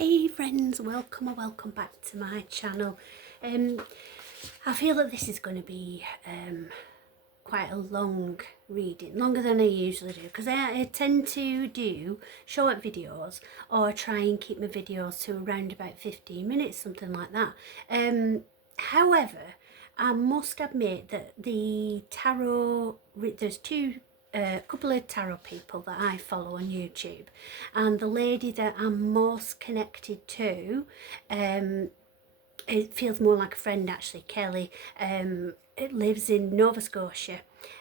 Hey friends, welcome or welcome back to my channel. I feel that this is going to be quite a long reading, longer than I usually do, because I tend to do short videos or try and keep my videos to around about 15 minutes, something like that. However, I must admit that the tarot, there's a couple of tarot people that I follow on YouTube, and the lady that I'm most connected to, it feels more like a friend actually, Kelly. It lives in Nova Scotia,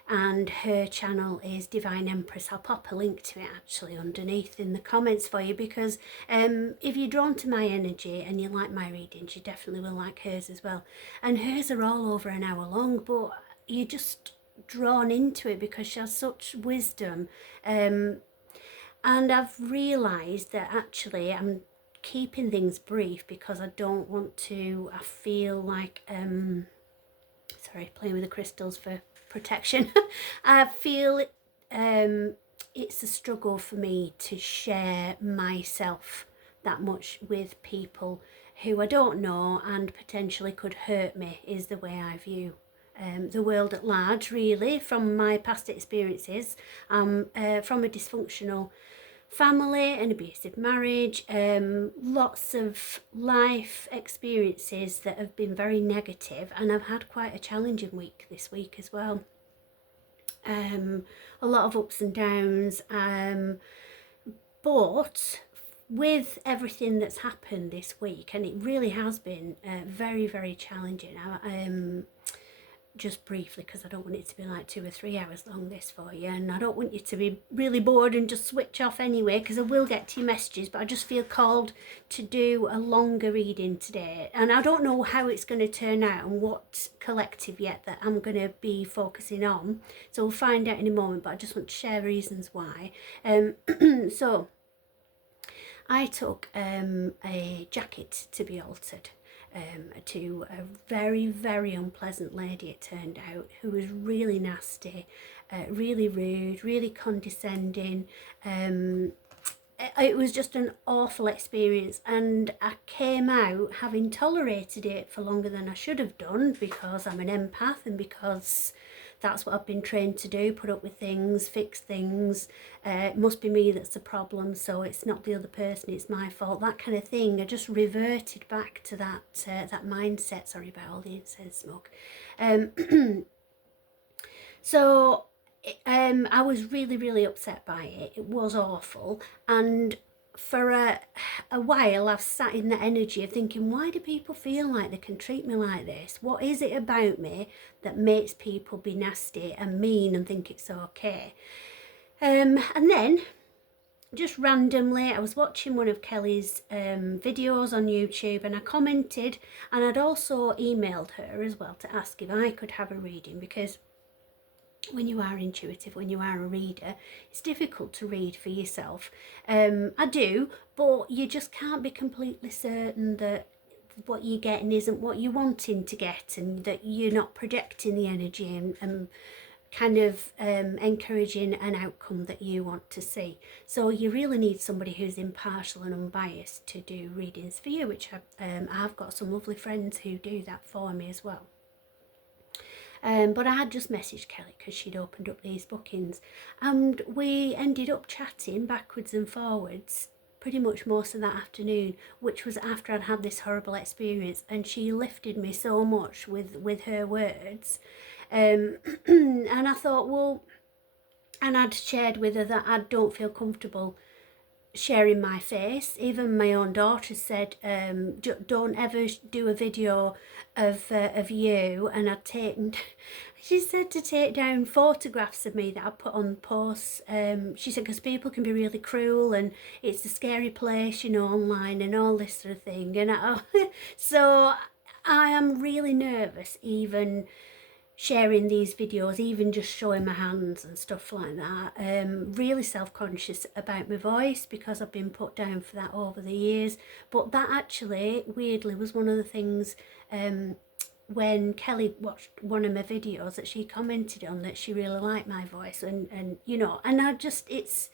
and her channel is Divine Empress. I'll pop a link to it actually underneath in the comments for you, because if you're drawn to my energy and you like my readings, you definitely will like hers as well. And hers are all over an hour long, but you just drawn into it because she has such wisdom. And I've realised that actually I'm keeping things brief because I don't want to, I feel like, sorry, playing with the crystals for protection. I feel it's a struggle for me to share myself that much with people who I don't know and potentially could hurt me, is the way I view the world at large, really, from my past experiences. From a dysfunctional family, an abusive marriage, lots of life experiences that have been very negative, and I've had quite a challenging week this week as well. A lot of ups and downs, but with everything that's happened this week, and it really has been very, very challenging. Just briefly, because I don't want it to be like 2 or 3 hours long this for you, and I don't want you to be really bored and just switch off anyway, because I will get to your messages, but I just feel called to do a longer reading today, and I don't know how it's going to turn out and what collective yet that I'm going to be focusing on, so we'll find out in a moment, but I just want to share reasons why. So I took a jacket to be altered to a very, very unpleasant lady, it turned out, who was really nasty, really rude, really condescending. It was just an awful experience, and I came out having tolerated it for longer than I should have done, because I'm an empath and because that's what I've been trained to do, put up with things, fix things. It must be me that's the problem, so it's not the other person, it's my fault, that kind of thing. I just reverted back to that mindset. Sorry about all the incense smoke. So I was really, really upset by it. It was awful, and for a while I've sat in the energy of thinking, why do people feel like they can treat me like this? What is it about me that makes people be nasty and mean and think it's okay? And then just randomly I was watching one of Kelly's videos on YouTube, and I commented, and I'd also emailed her as well to ask if I could have a reading, because when you are intuitive, when you are a reader, it's difficult to read for yourself. I do, but you just can't be completely certain that what you're getting isn't what you're wanting to get, and that you're not projecting the energy and kind of encouraging an outcome that you want to see. So you really need somebody who's impartial and unbiased to do readings for you, which I've got some lovely friends who do that for me as well. But I had just messaged Kelly because she'd opened up these bookings, and we ended up chatting backwards and forwards pretty much most of that afternoon, which was after I'd had this horrible experience, and she lifted me so much with her words. And I thought, well, and I'd shared with her that I don't feel comfortable sharing my face. Even my own daughter said, don't ever do a video of you, and I'd taken she said to take down photographs of me that I put on posts. She said, because people can be really cruel, and it's a scary place, you know, online and all this sort of thing. And so I am really nervous even sharing these videos, even just showing my hands and stuff like that. Really self-conscious about my voice, because I've been put down for that over the years. But that actually, weirdly, was one of the things when Kelly watched one of my videos that she commented on, that she really liked my voice, and you know, and I just, it's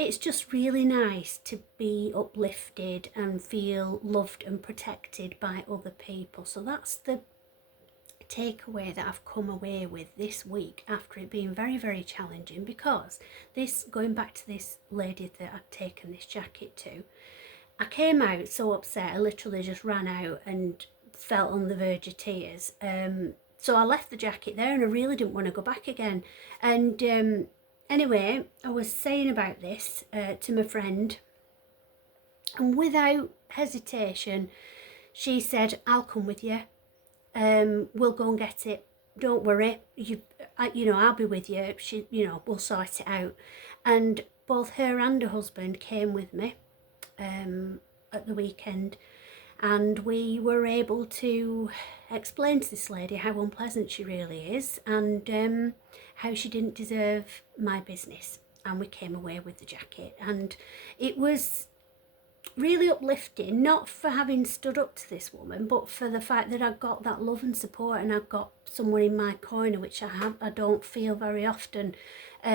it's just really nice to be uplifted and feel loved and protected by other people. So that's the takeaway that I've come away with this week after it being very, very challenging, because this, going back to this lady that I'd taken this jacket to, I came out so upset I literally just ran out and felt on the verge of tears. So I left the jacket there and I really didn't want to go back again. And anyway, I was saying about this to my friend, and without hesitation she said, I'll come with you. We'll go and get it. Don't worry. I'll be with you. We'll sort it out. And both her and her husband came with me at the weekend, and we were able to explain to this lady how unpleasant she really is, and how she didn't deserve my business. And we came away with the jacket, and it was really uplifting, not for having stood up to this woman, but for the fact that I got that love and support, and I got someone in my corner, which I don't feel very often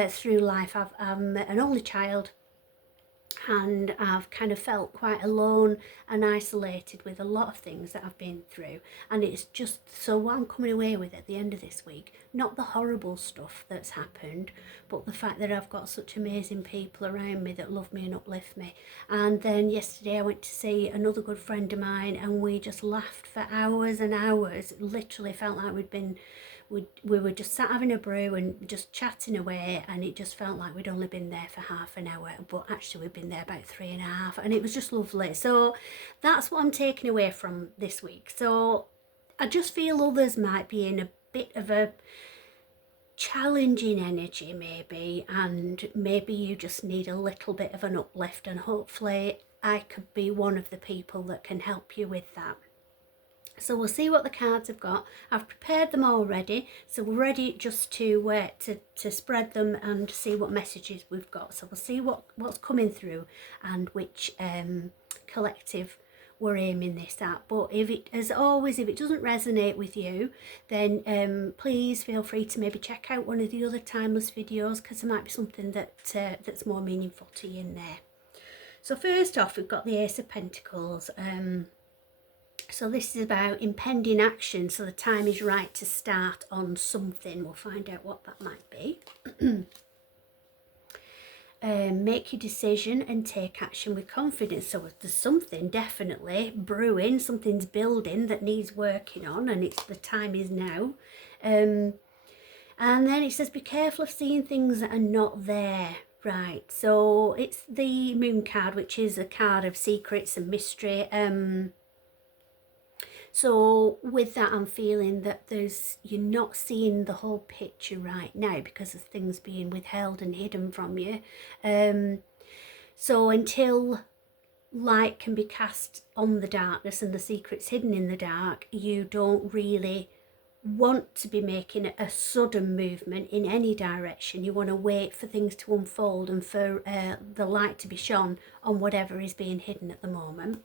through life. I'm an only child, and I've kind of felt quite alone and isolated with a lot of things that I've been through. And it's just, so what I'm coming away with at the end of this week, not the horrible stuff that's happened, but the fact that I've got such amazing people around me that love me and uplift me. And then yesterday I went to see another good friend of mine, and we just laughed for hours and hours. It literally felt like we were just sat having a brew and just chatting away, and it just felt like we'd only been there for half an hour, but actually we'd been there about 3.5, and it was just lovely. So that's what I'm taking away from this week. So I just feel others might be in a bit of a challenging energy maybe, and maybe you just need a little bit of an uplift, and hopefully I could be one of the people that can help you with that. So we'll see what the cards have got. I've prepared them already, so we're ready just to spread them and see what messages we've got. So we'll see what's coming through and which collective we're aiming this at. But if it, as always, if it doesn't resonate with you, then please feel free to maybe check out one of the other timeless videos, because there might be something that's more meaningful to you in there. So first off, we've got the Ace of Pentacles. So this is about impending action, so the time is right to start on something. We'll find out what that might be. Make your decision and take action with confidence. So there's something definitely brewing, something's building that needs working on, and it's the time is now. And then it says, be careful of seeing things that are not there. Right, so it's the Moon card, which is a card of secrets and mystery. So with that, I'm feeling that you're not seeing the whole picture right now because of things being withheld and hidden from you. So until light can be cast on the darkness and the secrets hidden in the dark, you don't really want to be making a sudden movement in any direction. You want to wait for things to unfold and for the light to be shone on whatever is being hidden at the moment.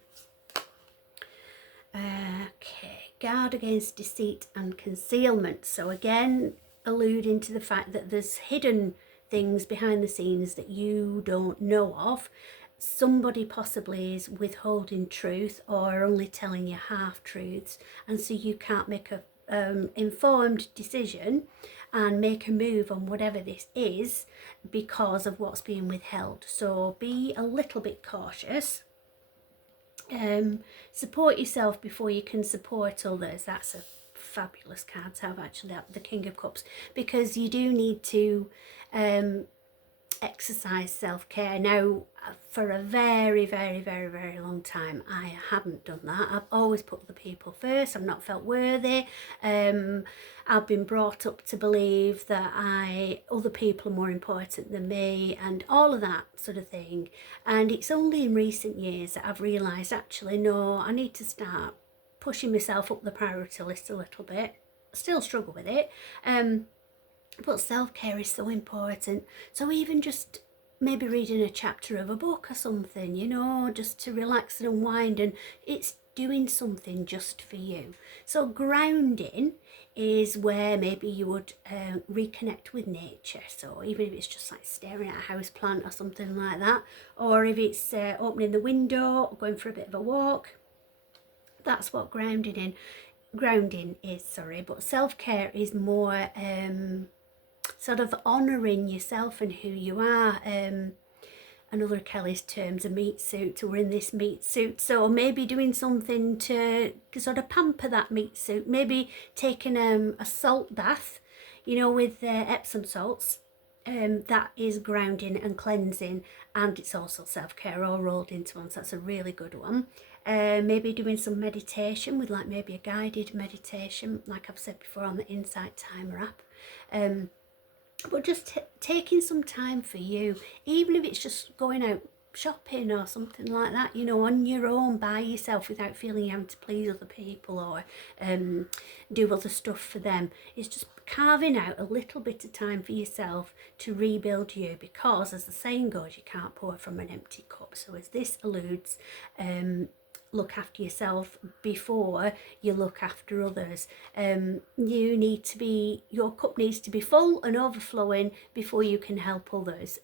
Okay, guard against deceit and concealment. So again, alluding to the fact that there's hidden things behind the scenes that you don't know of. Somebody possibly is withholding truth or only telling you half-truths, and so you can't make a informed decision and make a move on whatever this is because of what's being withheld. So be a little bit cautious. Support yourself before you can support others. That's a fabulous card to have, actually, the King of Cups, because you do need to exercise self-care. Now, for a very, very, very, very long time, I haven't done that. I've always put the people first. I've not felt worthy. I've been brought up to believe that other people are more important than me, and all of that sort of thing. And it's only in recent years that I've realised, actually, no, I need to start pushing myself up the priority list a little bit. I still struggle with it. But self-care is so important. So even just maybe reading a chapter of a book or something, just to relax and unwind. And it's doing something just for you. So grounding is where maybe you would reconnect with nature. So even if it's just like staring at a house plant or something like that, or if it's opening the window or going for a bit of a walk, that's what grounding is, sorry. But self-care is more sort of honouring yourself and who you are. Another of Kelly's terms, a meat suit. We're in this meat suit, so maybe doing something to sort of pamper that meat suit. Maybe taking a salt bath, you know, with Epsom salts. That is grounding and cleansing, and it's also self-care all rolled into one, so that's a really good one. Maybe doing some meditation with like maybe a guided meditation, like I've said before on the Insight Timer app. But just taking some time for you, even if it's just going out shopping or something like that, you know, on your own by yourself without feeling you have to please other people or do other stuff for them. It's just carving out a little bit of time for yourself to rebuild you, because as the saying goes, you can't pour from an empty cup. So as this alludes, look after yourself before you look after others. You need to be, your cup needs to be full and overflowing before you can help others.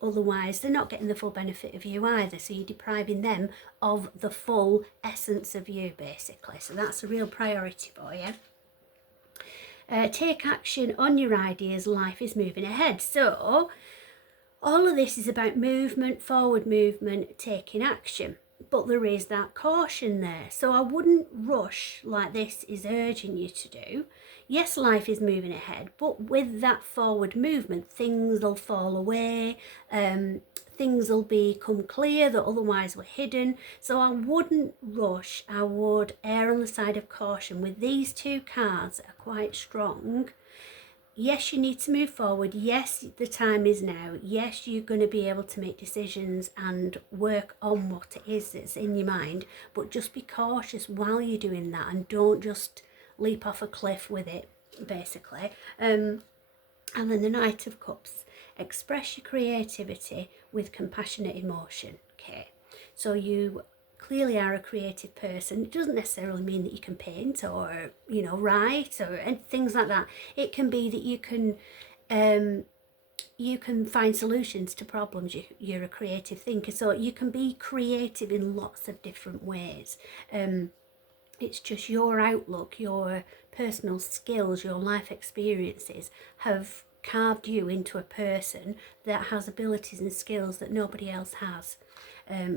Otherwise they're not getting the full benefit of you either, so you're depriving them of the full essence of you basically. So that's a real priority for you. Take action on your ideas. Life is moving ahead. So all of this is about movement, forward movement, taking action. But there is that caution there. So I wouldn't rush like this is urging you to do. Yes, life is moving ahead, but with that forward movement, things will fall away, things will become clear that otherwise were hidden. So I wouldn't rush. I would err on the side of caution. With these two cards that are quite strong, yes, you need to move forward. Yes, the time is now. Yes, you're going to be able to make decisions and work on what it is that's in your mind, but just be cautious while you're doing that and don't just leap off a cliff with it, basically. And then the Knight of Cups. Express your creativity with compassionate emotion. Okay, so you clearly are a creative person. It doesn't necessarily mean that you can paint or, you know, write or things like that. It can be that you can find solutions to problems. You're a creative thinker, so you can be creative in lots of different ways. It's just your outlook, your personal skills, your life experiences have carved you into a person that has abilities and skills that nobody else has.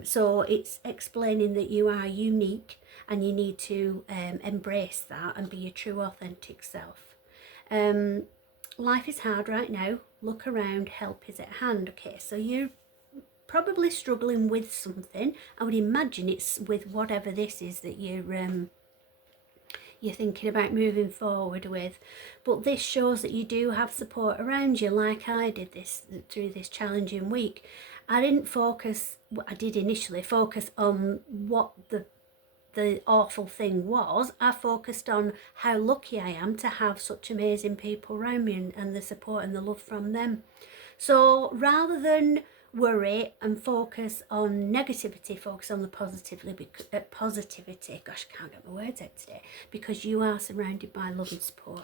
So it's explaining that you are unique and you need to embrace that and be your true authentic self. Life is hard right now. Look around, help is at hand. Okay, so you're probably struggling with something. I would imagine it's with whatever this is that you're thinking about moving forward with, but this shows that you do have support around you, like I did this through this challenging week. I didn't focus, I did initially focus on what the awful thing was. I focused on how lucky I am to have such amazing people around me and the support and the love from them. So rather than worry and focus on negativity, focus on the positivity. Gosh, I can't get my words out today, because you are surrounded by love and support.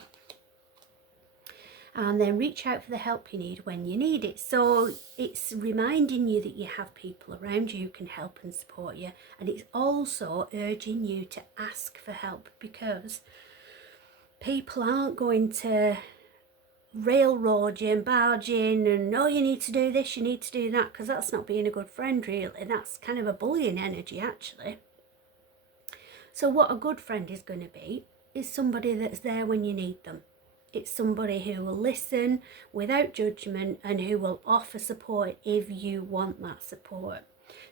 And then reach out for the help you need when you need it. So it's reminding you that you have people around you who can help and support you, and it's also urging you to ask for help, because people aren't going to railroad you and barge in and, oh, you need to do this, you need to do that, because that's not being a good friend really. That's kind of a bullying energy actually. So what a good friend is going to be is somebody that's there when you need them. It's somebody who will listen without judgment and who will offer support if you want that support.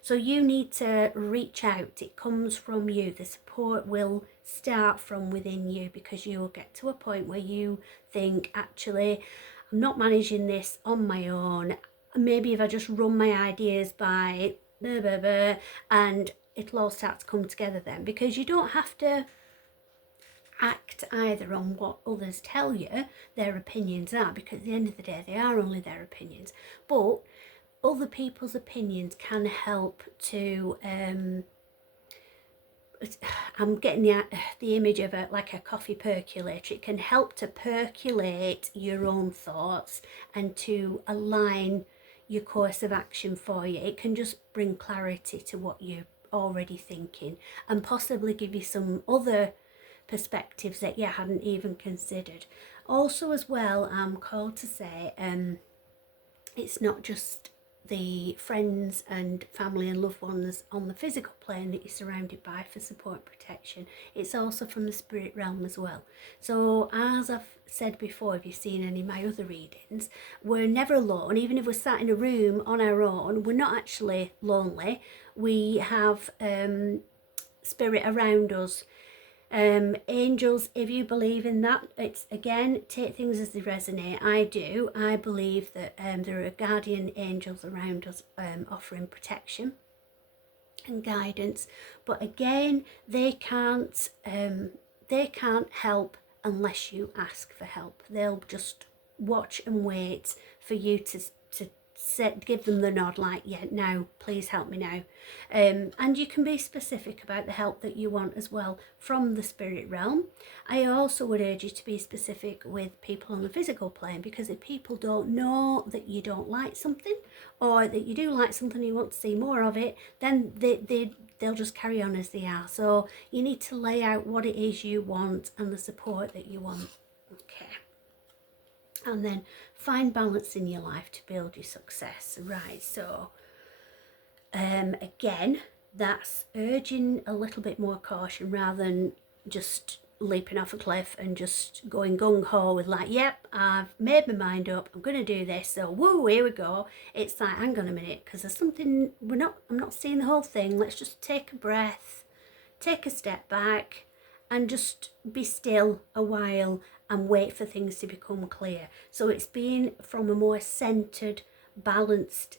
So you need to reach out. It comes from you. The support will start from within you, because you will get to a point where you think, actually, I'm not managing this on my own. Maybe if I just run my ideas by blah, blah, blah, and it'll all start to come together then, because you don't have to act either on what others tell you their opinions are, because at the end of the day they are only their opinions, but other people's opinions can help to I'm getting the image of like a coffee percolator. It can help to percolate your own thoughts and to align your course of action for you. It can just bring clarity to what you're already thinking and possibly give you some other perspectives that you hadn't even considered. Also, as well, I'm called to say, it's not just the friends and family and loved ones on the physical plane that you're surrounded by for support and protection. It's also from the spirit realm as well. So as I've said before, if you've seen any of my other readings, we're never alone. Even if we're sat in a room on our own, we're not actually lonely. We have spirit around us. Angels, if you believe in that, it's again, take things as they resonate. I do. I believe that there are guardian angels around us, offering protection and guidance. But again, they can't help unless you ask for help. They'll just watch and wait for you to give them the nod, like, yeah, now, please help me now. And you can be specific about the help that you want as well from the spirit realm. I also would urge you to be specific with people on the physical plane, because if people don't know that you don't like something, or that you do like something and you want to see more of it, then they'll just carry on as they are. So you need to lay out what it is you want and the support that you want. Okay. And then find balance in your life to build your success. Right, so again, that's urging a little bit more caution rather than just leaping off a cliff and just going gung-ho with like, yep, I've made my mind up, I'm going to do this, so woo, here we go. It's like, hang on a minute, because there's something, I'm not seeing the whole thing. Let's just take a breath, take a step back, and just be still a while and wait for things to become clear. So it's being from a more centered, balanced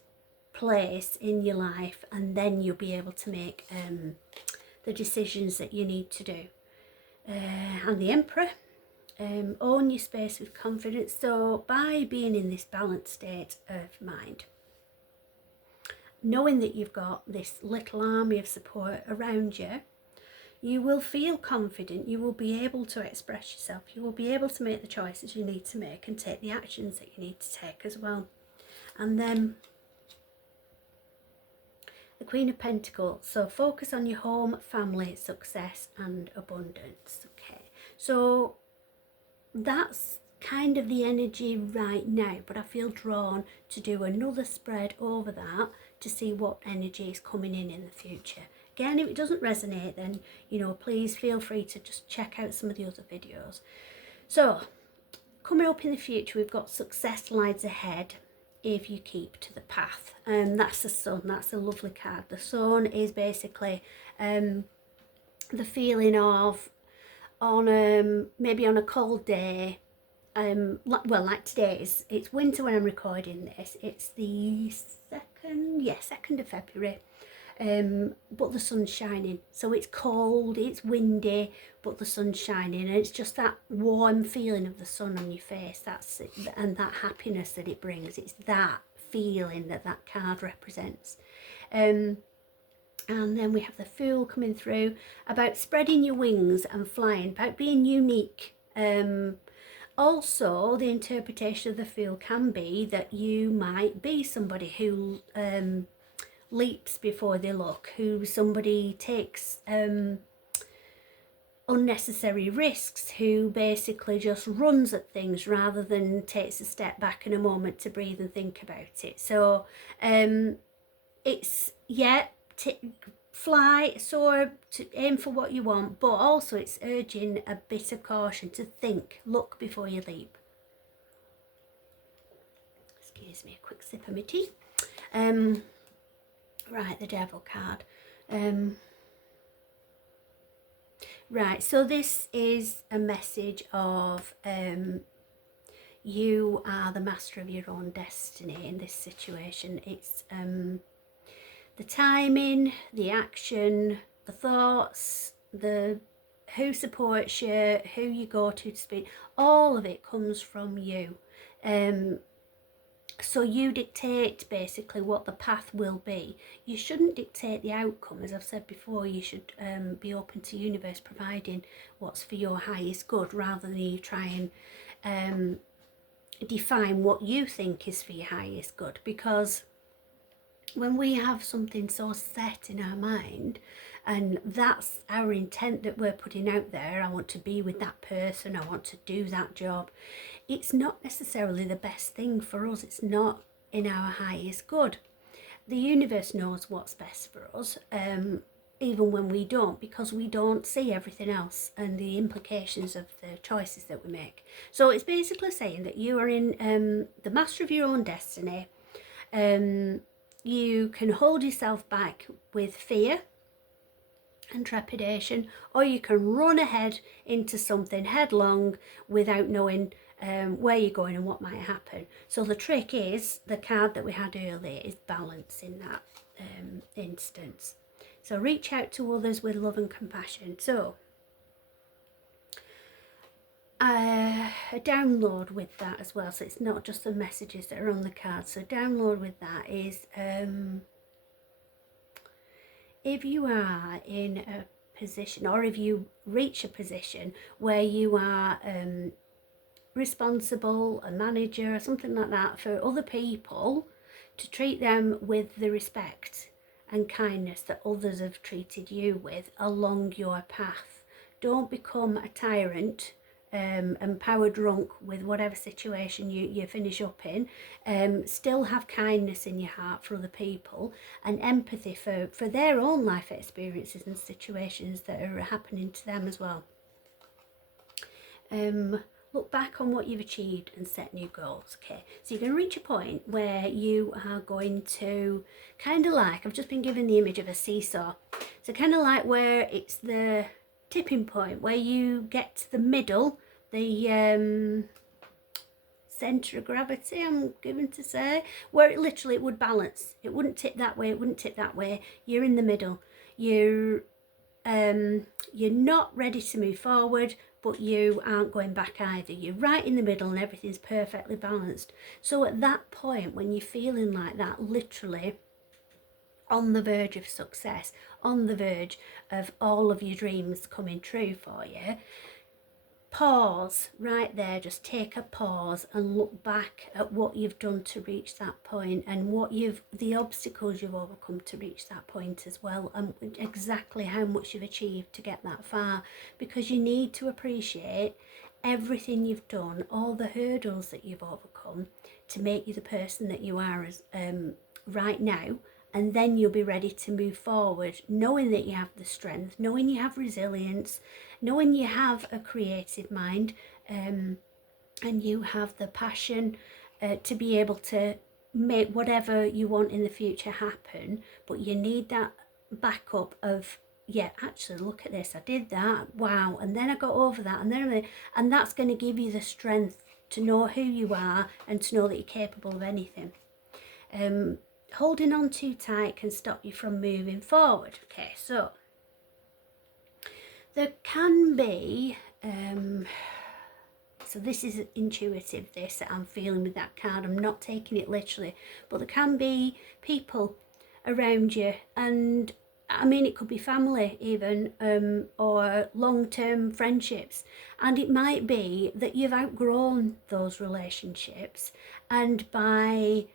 place in your life, and then you'll be able to make the decisions that you need to do. And the Emperor, own your space with confidence. So by being in this balanced state of mind, knowing that you've got this little army of support around you, you will feel confident, you will be able to express yourself, you will be able to make the choices you need to make and take the actions that you need to take as well. And then the Queen of Pentacles, so focus on your home, family, success and abundance. Okay, so that's kind of the energy right now, but I feel drawn to do another spread over that to see what energy is coming in the future. Again, if it doesn't resonate, then, you know, please feel free to just check out some of the other videos. So, coming up in the future, we've got success lies ahead if you keep to the path. That's the sun. That's a lovely card. The sun is basically the feeling of maybe on a cold day, like today, it's winter when I'm recording this. It's the 2nd of February. But the sun's shining, so it's cold, it's windy, but the sun's shining, and it's just that warm feeling of the sun on your face. That's it, and that happiness that it brings. It's that feeling that card represents. And then we have the Fool coming through, about spreading your wings and flying, about being unique. Also, the interpretation of the Fool can be that you might be somebody who leaps before they look, who somebody takes unnecessary risks, who basically just runs at things rather than takes a step back in a moment to breathe and think about it. So it's, yeah, fly, soar, to aim for what you want, but also it's urging a bit of caution to think, look before you leap. Excuse me, a quick sip of my tea. Right, the Devil card. Right, so this is a message of you are the master of your own destiny in this situation. It's the timing, the action, the thoughts, the who supports you, who you go to speak, all of it comes from you. So you dictate basically what the path will be. You shouldn't dictate the outcome. As I've said before, you should be open to universe providing what's for your highest good, rather than you try and define what you think is for your highest good. Because when we have something so set in our mind, and that's our intent that we're putting out there, I want to be with that person, I want to do that job, it's not necessarily the best thing for us. It's not in our highest good. The universe knows what's best for us, even when we don't, because we don't see everything else and the implications of the choices that we make. So it's basically saying that you are in the master of your own destiny. You can hold yourself back with fear and trepidation, or you can run ahead into something headlong without knowing where you're going and what might happen. So the trick is, the card that we had earlier is balance in that instance. So reach out to others with love and compassion. So a download with that as well, so it's not just the messages that are on the card. So download with that is if you are in a position, or if you reach a position where you are responsible, a manager or something like that, for other people, to treat them with the respect and kindness that others have treated you with along your path. Don't become a tyrant and power drunk with whatever situation you finish up in. Still have kindness in your heart for other people, and empathy for their own life experiences and situations that are happening to them as well. Look back on what you've achieved and set new goals. Okay, so you're going to reach a point where you are going to kind of like, I've just been given the image of a seesaw, so kind of like where it's the tipping point where you get to the middle, the centre of gravity, I'm given to say, where it literally it would balance. It wouldn't tip that way, it wouldn't tip that way. You're in the middle. You're not ready to move forward, but you aren't going back either. You're right in the middle and everything's perfectly balanced. So at that point, when you're feeling like that, literally on the verge of success, on the verge of all of your dreams coming true for you, pause right there. Just take a pause and look back at what you've done to reach that point, and the obstacles you've overcome to reach that point as well, and exactly how much you've achieved to get that far, because you need to appreciate everything you've done, all the hurdles that you've overcome to make you the person that you are as right now. And then you'll be ready to move forward, knowing that you have the strength, knowing you have resilience, knowing you have a creative mind, and you have the passion to be able to make whatever you want in the future happen. But you need that backup of, yeah, actually look at this, I did that, wow, and then I got over that, and that's going to give you the strength to know who you are and to know that you're capable of anything. Holding on too tight can stop you from moving forward. Okay, so there can be, so this is intuitive, this that I'm feeling with that card. I'm not taking it literally, but there can be people around you, and I mean, it could be family even, or long-term friendships, and it might be that you've outgrown those relationships, and by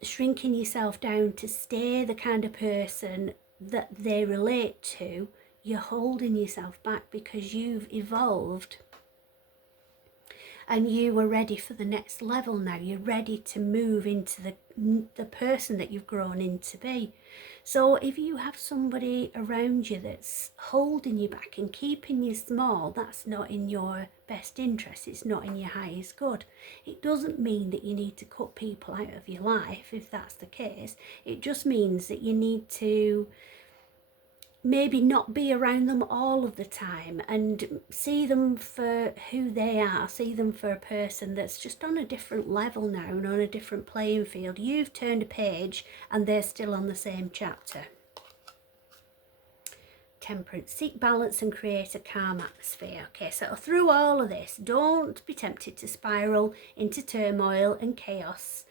shrinking yourself down to stay the kind of person that they relate to, you're holding yourself back because you've evolved and you are ready for the next level now. You're ready to move into the person that you've grown into be. So if you have somebody around you that's holding you back and keeping you small, that's not in your best interest. It's not in your highest good. It doesn't mean that you need to cut people out of your life if that's the case. It just means that you need to maybe not be around them all of the time and see them for who they are, see them for a person that's just on a different level now and on a different playing field. You've turned a page and they're still on the same chapter. temperance. Seek balance and create a calm atmosphere. Okay, so through all of this, don't be tempted to spiral into turmoil and chaos.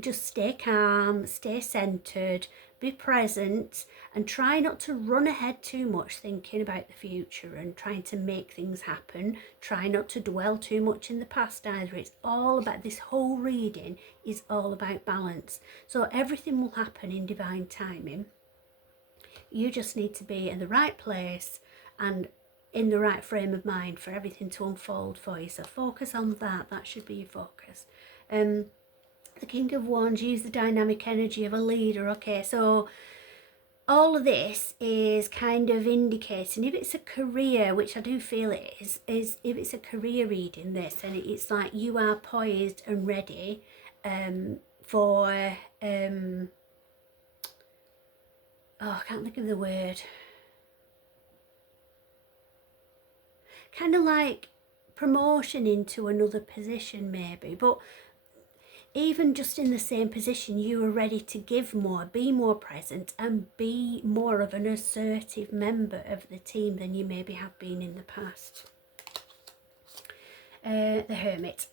Just stay calm, stay centered, be present, and try not to run ahead too much thinking about the future and trying to make things happen. Try not to dwell too much in the past either. It's all about, this whole reading is all about balance. So everything will happen in divine timing. You just need to be in the right place and in the right frame of mind for everything to unfold for you. So focus on that. That should be your focus. The King of Wands, use the dynamic energy of a leader. Okay, so all of this is kind of indicating, if it's a career, which I do feel it is if it's a career reading this, and it's like you are poised and ready for oh, I can't think of the word, kind of like promotion into another position maybe, but even just in the same position, you are ready to give more, be more present, and be more of an assertive member of the team than you maybe have been in the past. The Hermit.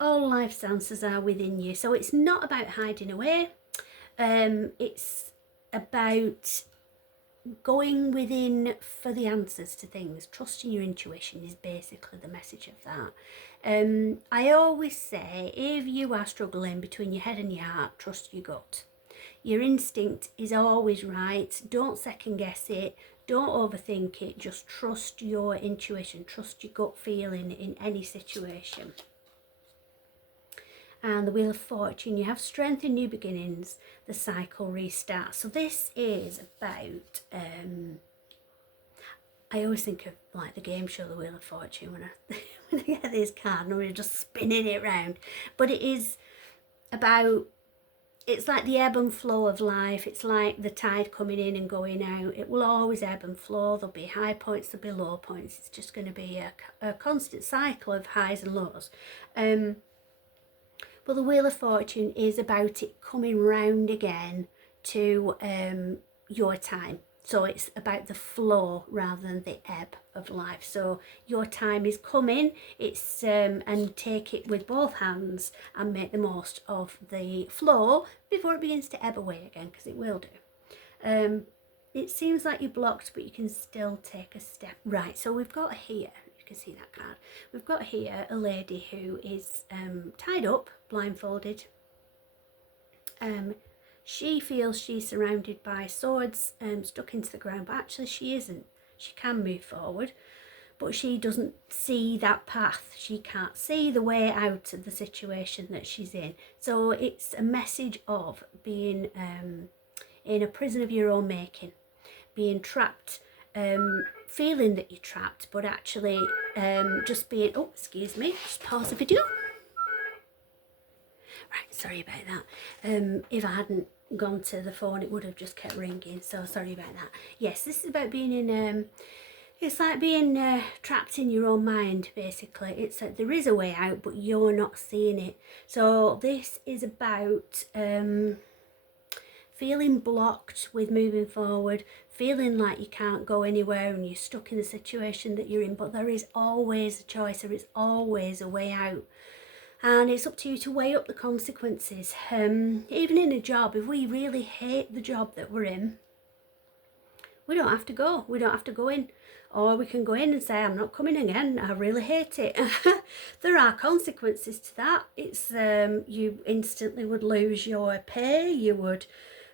All life's answers are within you. So it's not about hiding away. It's about going within for the answers to things. Trusting your intuition is basically the message of that. I always say, if you are struggling between your head and your heart, trust your gut. Your instinct is always right. Don't second guess it. Don't overthink it. Just trust your intuition. Trust your gut feeling in any situation. And the Wheel of Fortune, you have strength in new beginnings. The cycle restarts. So this is about I always think of like the game show The Wheel of Fortune when I get this card and we're just spinning it round. But it is about, it's like the ebb and flow of life. It's like the tide coming in and going out. It will always ebb and flow. There'll be high points, there'll be low points. It's just going to be a constant cycle of highs and lows. But the Wheel of Fortune is about it coming round again to your time. So it's about the flow rather than the ebb of life. So your time is coming, it's and take it with both hands and make the most of the flow before it begins to ebb away again, because it will do. It seems like you're blocked, but you can still take a step. Right, so we've got here, you can see that card, we've got here a lady who is tied up, blindfolded. She feels she's surrounded by swords stuck into the ground, but actually she isn't. She can move forward, but she doesn't see that path. She can't see the way out of the situation that she's in. So it's a message of being in a prison of your own making, being trapped, feeling that you're trapped, but actually just being, oh, excuse me, just pause the video. Right, sorry about that. If I hadn't gone to the phone, it would have just kept ringing, so sorry about that. Yes, this is about being in, it's like being trapped in your own mind, basically. It's like there is a way out, but you're not seeing it. So this is about feeling blocked with moving forward, feeling like you can't go anywhere and you're stuck in the situation that you're in, but there is always a choice, there is always a way out. And it's up to you to weigh up the consequences. Even in a job, if we really hate the job that we're in, we don't have to go. We don't have to go in. Or we can go in and say, I'm not coming again. I really hate it. There are consequences to that. It's you instantly would lose your pay. You would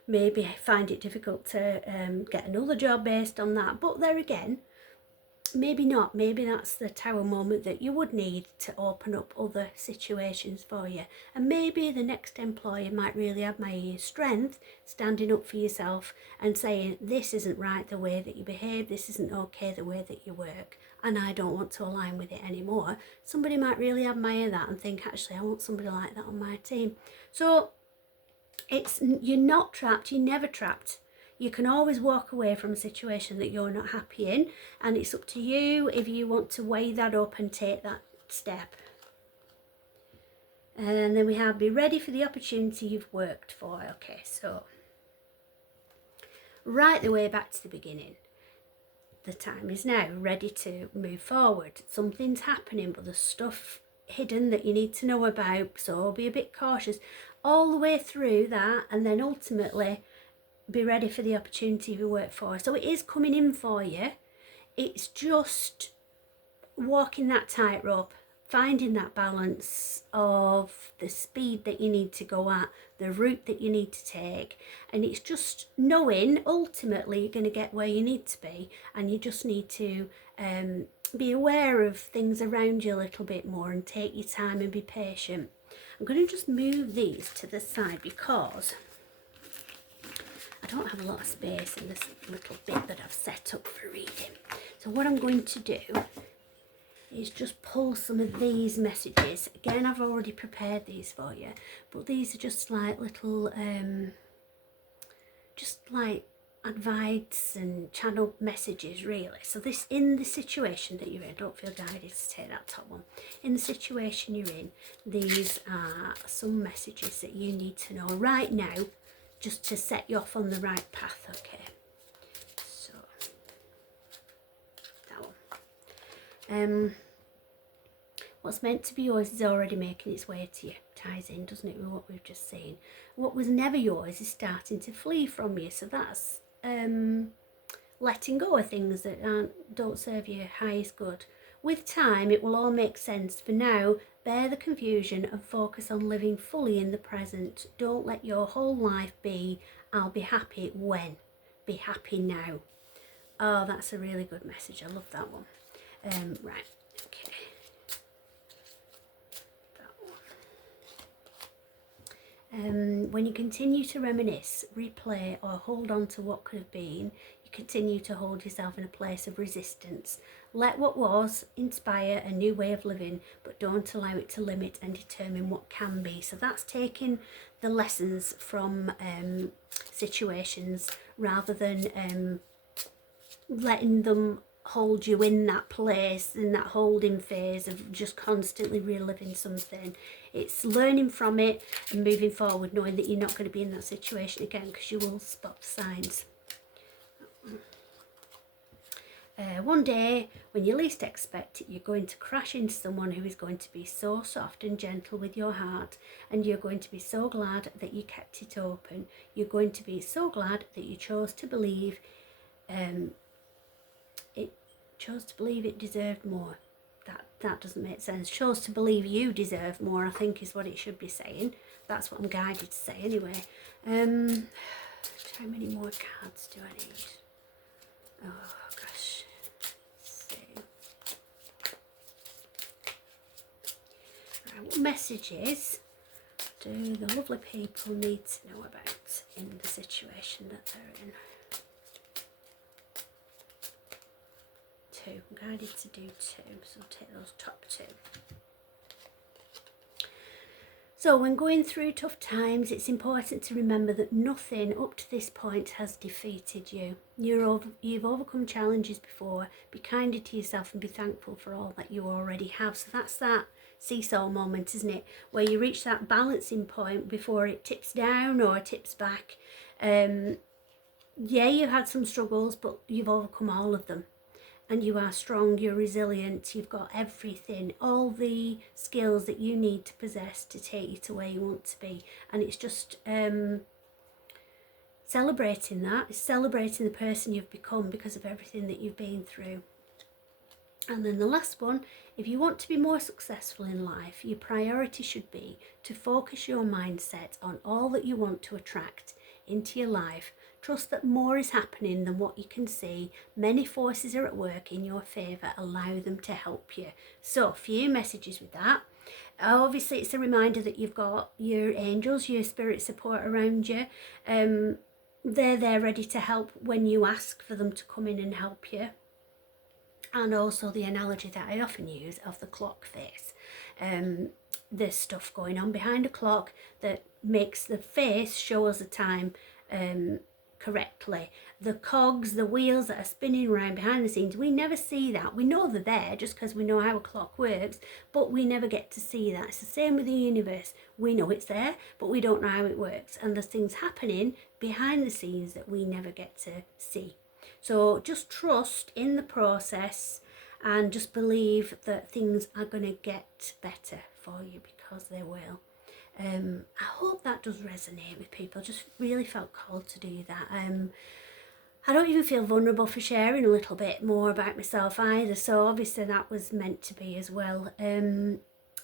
maybe find it difficult to get another job based on that. But there again, maybe not. Maybe that's the tower moment that you would need to open up other situations for you. And maybe the next employer might really admire strength, standing up for yourself and saying, this isn't right the way that you behave, this isn't okay the way that you work, and I don't want to align with it anymore. Somebody might really admire that and think, actually, I want somebody like that on my team. So it's, you're not trapped, you're never trapped. You can always walk away from a situation that you're not happy in, and it's up to you if you want to weigh that up and take that step. And then we have, be ready for the opportunity you've worked for. Okay, so right the way back to the beginning. The time is now, ready to move forward. Something's happening, but there's stuff hidden that you need to know about, so be a bit cautious all the way through that, and then ultimately be ready for the opportunity you work for. So it is coming in for you. It's just walking that tightrope, finding that balance of the speed that you need to go at, the route that you need to take, and it's just knowing ultimately you're going to get where you need to be, and you just need to be aware of things around you a little bit more and take your time and be patient. I'm going to just move these to the side because I don't have a lot of space in this little bit that I've set up for reading. So what I'm going to do is just pull some of these messages. Again, I've already prepared these for you, but these are just like little, just like advice and channel messages really. So this, in the situation that you're in, don't feel guided to take that top one. In the situation you're in, these are some messages that you need to know right now, just to set you off on the right path, okay? So, that one. What's meant to be yours is already making its way to you. Ties in, doesn't it, with what we've just seen. What was never yours is starting to flee from you. So that's letting go of things that don't serve your highest good. With time, it will all make sense. For now, bear the confusion and focus on living fully in the present. Don't let your whole life be, I'll be happy when. Be happy now. Oh, that's a really good message. I love that one. Right, okay. When you continue to reminisce, replay, or hold on to what could have been, you continue to hold yourself in a place of resistance. Let what was inspire a new way of living, but don't allow it to limit and determine what can be. So that's taking the lessons from situations rather than letting them hold you in that place, in that holding phase of just constantly reliving something. It's learning from it and moving forward, knowing that you're not going to be in that situation again, because you will spot signs. One day, when you least expect it, you're going to crash into someone who is going to be so soft and gentle with your heart, and you're going to be so glad that you kept it open. You're going to be so glad that you chose to believe it deserved more. That doesn't make sense. Chose to believe you deserve more, I think, is what it should be saying. That's what I'm guided to say anyway. How many more cards do I need? Oh gosh. So, right, what messages do the lovely people need to know about in the situation that they're in? I'm guided to do 2, so I'll take those top 2. So when going through tough times, it's important to remember that nothing up to this point has defeated you. You've overcome challenges before. Be kinder to yourself and be thankful for all that you already have. So that's that seesaw moment, isn't it? Where you reach that balancing point before it tips down or tips back. Yeah, you had some struggles, but you've overcome all of them. And you are strong, you're resilient, you've got everything, all the skills that you need to possess to take you to where you want to be. And it's just celebrating that, it's celebrating the person you've become because of everything that you've been through. And then the last one, if you want to be more successful in life, your priority should be to focus your mindset on all that you want to attract into your life. Trust that more is happening than what you can see. Many forces are at work in your favour. Allow them to help you. So, a few messages with that. Obviously, it's a reminder that you've got your angels, your spirit support around you. They're there ready to help when you ask for them to come in and help you. And also the analogy that I often use of the clock face. There's stuff going on behind a clock that makes the face show us the time correctly. The cogs, the wheels that are spinning around behind the scenes, we never see that. We know they're there just because we know how a clock works, but we never get to see that. It's the same with the universe. We know it's there, but we don't know how it works. And there's things happening behind the scenes that we never get to see. So just trust in the process and just believe that things are going to get better for you, because they will. I hope that does resonate with people. Just really felt called to do that. I don't even feel vulnerable for sharing a little bit more about myself either, so obviously that was meant to be as well.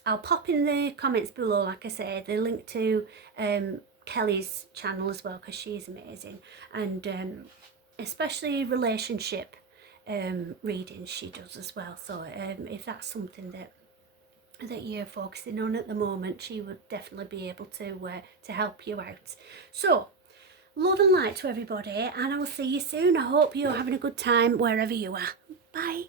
I'll pop in the comments below, like I said, the link to Kelly's channel as well, because she's amazing, and especially relationship readings she does as well. So if that's something that you're focusing on at the moment, she would definitely be able to help you out. So love and light to everybody, and I will see you soon. I hope you're having a good time wherever you are. Bye.